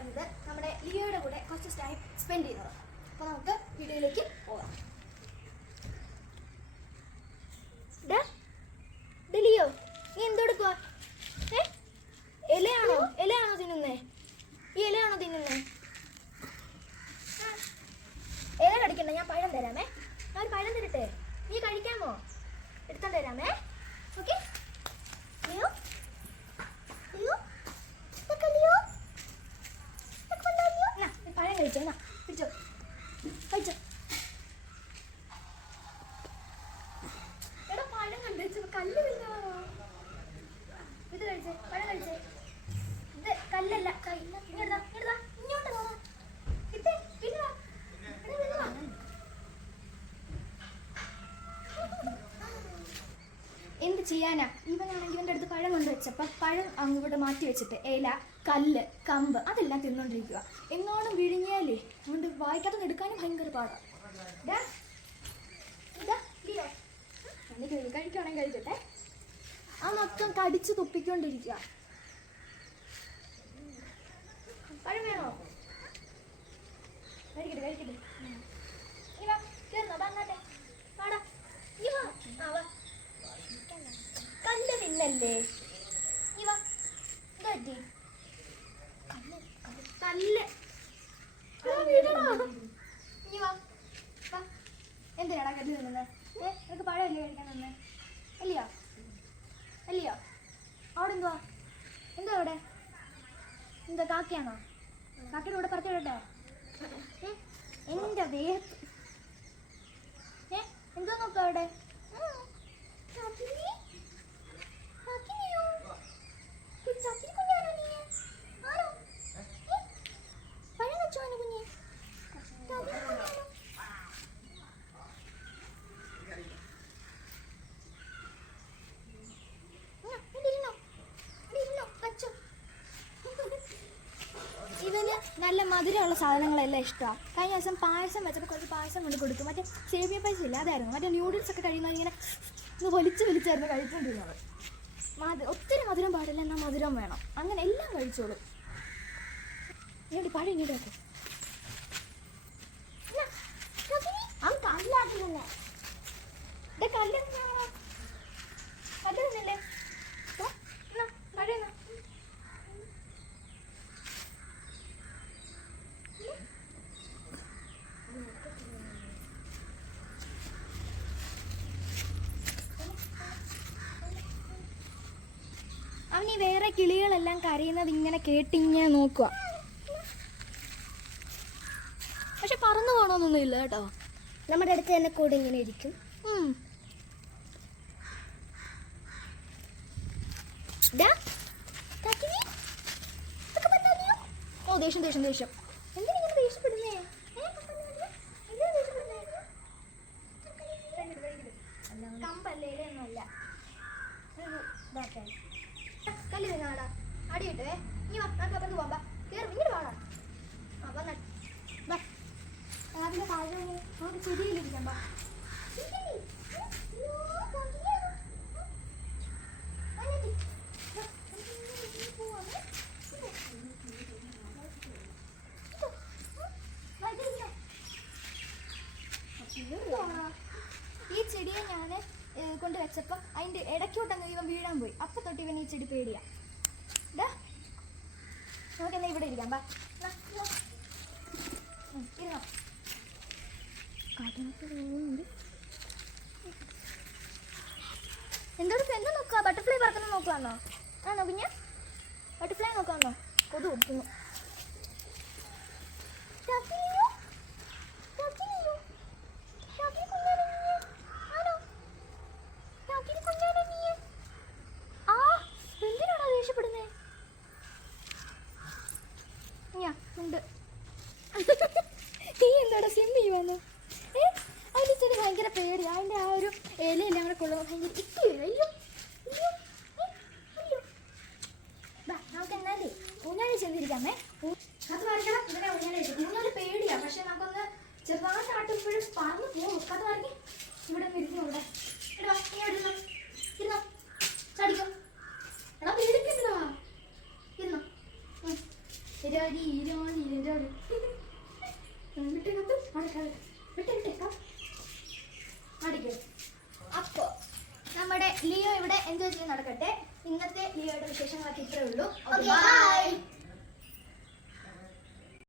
പറയുന്നത് നമ്മുടെ ലിയോയുടെ കൂടെ കുറച്ച് ടൈം സ്പെൻഡ് ചെയ്യുന്നത്. അപ്പോൾ നമുക്ക് വീഡിയോയിലേക്ക് പോകാം. ലിയോ നീ ഏ? ഇലയാണോ? ഇലയാണോ ഈ ഇലയാണോ കടിക്കണ്ട ഞാൻ പഴം തരാമേ. ഞാൻ പഴം തരട്ടെ നീ കഴിക്കാമോ എടുത്തോണ്ട് തരാമേ ഓക്കെ ലിയോ ലിയോ ഇതൊക്കെ ലിയോ ഇതൊക്കെ കൊണ്ടോ ലിയോ എന്നാ, നീ പഴം കഴിച്ചോ എന്നാ പിടിച്ചോ കഴിച്ചോ എടാ പഴം കണ്ടു കല്ല് തിന്നാണോ ഇത് കഴിച്ചേ പഴം കഴിച്ചേ ഇത് കല്ലല്ല കൈ ഇങ്ങോട്ടാ ഇങ്ങോട്ടാ ഇങ്ങോട്ട് വാ ഇട്ടേ പിന്നെ വാ എടാ, പിന്നെ വാ. എന്ത് ചെയ്യാനാ? ഇവനാണെങ്കിൽ ഇവന്റെ അടുത്ത് പഴം കൊണ്ട് വെച്ചപ്പോൾ പഴം അങ്ങോട്ട് മാറ്റി വെച്ചിട്ട് ഇല കല്ല് കമ്പ് അതെല്ലാം തിന്നുകൊണ്ടിരിക്കുക എന്നോണം വിഴുങ്ങിയാലേ അതുകൊണ്ട് വായിക്കാതെ എടുക്കാനും ഭയങ്കര പാടാണ് കഴിക്കുകയാണെങ്കിൽ കഴിക്കട്ടെ. ആ മൊത്തം കടിച്ച് തുപ്പിക്കൊണ്ടിരിക്കുക പഴം വേണോ കഴിക്കട്ടെ കഴിക്കട്ടെ ഇനി വാ കേറുന്നോ വന്നാട്ടെ വാടാ ഇനി വാ ആ വാ കല്ല് തിന്നല്ലേ ഇനി വാ എന്താ പറ്റി കല്ല് ഇനി വാ വാ എന്തിനാടാ കല്ല് തിന്നുന്നത് ഏ നിനക്ക് പഴമല്ലേ കഴിക്കാൻ തന്നെ? അല്ലയോ? അല്ലയോ? അവിടെ എന്തുവാ? എന്താ അവിടെ? എന്താ കാക്കയാണോ? കാക്കയുടെ കൂടെ പറഞ്ഞു കേട്ടോ എന്റെ ദേഹത്ത്. ഏ എന്തോ നോക്കാം അവിടെ ഉം. കാക്കിനി? കാക്കിനിയോ? ഇത് ചക്കിനി കുഞ്ഞാണോ നീ? ആണോ? ഏ? പഴം വെച്ചോനെ കുഞ്ഞ്? ചക്കിനി കുഞ്ഞാണോ? ഇങ്ങ്, ഇവിടെ ഇരുന്നോ. ഇവിടെ ഇരുന്നോ, വെച്ചോ. ഇവന് നല്ല മധുരമുള്ള സാധനങ്ങളെല്ലാം ഇഷ്ടമാണ് കഴിഞ്ഞ ദിവസം പായസം വെച്ചപ്പോൾ കുറച്ച് പായസം കൊണ്ട് കൊടുക്കും മറ്റേ സേവിയ പായസം ഇല്ലാതായിരുന്നു മറ്റേ ന്യൂഡിൽസ് ഒക്കെ കഴിയുന്നത് ഇങ്ങനെ ഒന്ന് വലിച്ച് വലിച്ചായിരുന്നു കഴിച്ചുകൊണ്ടിരുന്നത് മധു ഒത്തിരി മധുരം പാടില്ല എന്നാൽ മധുരം വേണം. അങ്ങനെ എല്ലാം കഴിച്ചോളൂ. ഇങ്ങോട്ട് പാടി ഇങ്ങോട്ട് അവൻ ഈ വേറെ കിളികളെല്ലാം കരയുന്നത് ഇങ്ങനെ കേട്ടിങ്ങനെ നോക്കുക പക്ഷെ പറന്നു പോകണമെന്നൊന്നും ഇല്ല കേട്ടോ. നമ്മുടെ അടുത്ത് തന്നെ കൂടെ ഇങ്ങനെ ഇരിക്കും. ഓ ദേഷ്യം ദേഷ്യം ദേഷ്യം. എന്തിനാ ഇങ്ങനെ ദേഷ്യപ്പെടുന്നേ? കമ്പല്ലേ ഇതൊന്നുമല്ല. ഒരു ഇതാക്കാൻ. കല്ല് തിന്നാടാ അടി കിട്ടുവേ നമുക്ക് അപ്പുറത്ത് പോകാം കയറി ഇങ്ങോട്ട് വാടാ. ആ? ഈ ചെടിയെ ഞാൻ കൊണ്ട് വെച്ചപ്പോൾ അതിന്റെ ഇടയ്ക്കോട്ടങ്ങ് ഇവൻ വീഴാൻ പോയി. അപ്പം തൊട്ട് ഇവൻ ഈ ചെടി പേടിയാ. ഡാ നമുക്കെന്നാ ഇവിടെ ഇരിക്കാം. ബാ ഇരുന്നോ? പോകുന്നുണ്ട് എന്താ നോക്കുക ബട്ടർഫ്ലൈ പറക്കുന്ന നോക്കുവാന്നോ? ആ കുഞ്ഞ? ബട്ടർഫ്ലൈ നോക്കാന്നോ? കൊതു കൊടുക്കുന്നു ഷാക്കിനിയോ? ഷാക്കിനിയോ? ഷാക്കിനി കുഞ്ഞാണോ നീ? ആണോ? ഷാക്കിനി കുഞ്ഞാണോ നീ? ആ, എന്തിനാടാ ദേഷ്യപ്പെടുന്നേ? ഞാ, ഉണ്ട്. നീ ചെയ്യുവാന്നോ? ഏ? അവന് ചെടി ഭയങ്കര പേടിയാ. അതിന്റെ ആ ഒരു ഇലയെല്ലാം കൂടെ കൊള്ളുമ്പോൾ ഭയങ്കര ഇക്ക് അയ്യോ. അയ്യോ. അയ്യോ. നമുക്ക് എന്നാലേ ഊഞ്ഞാലി ചെന്നിരിക്കാമേ. അത് വരയ്ക്കണം. ഇതിനെ ഊഞ്ഞാലി വെച്ചു ഊഞ്ഞാലി പേടിയാ. പക്ഷെ നമുക്കൊന്ന് ചെറുതായിട്ട് ആട്ടുമ്പോഴും പറന്ന് പോകും അത് വരയ്ക്കും. ഇവിടെ ഇരുന്നു ഇവിടെ. ഇടാ നീ ഇരുന്നോ. ഇരുന്നോ. ചാടിക്കോ. എടാ പേടിപ്പിക്കടാ ഇരുന്നോ. തീരെ തീരെ വിട്ട് കത്ത് അടക്കാതെ വിട്ട് വിട്ട് അടിക്കും അപ്പോ നമ്മുടെ ലിയോ ഇവിടെ എൻജോയ് ചെയ്ത് നടക്കട്ടെ ഇന്നത്തെ ലിയോയുടെ വിശേഷങ്ങളൊക്കെ ഇത്രേ ഉള്ളൂ Okay, bye.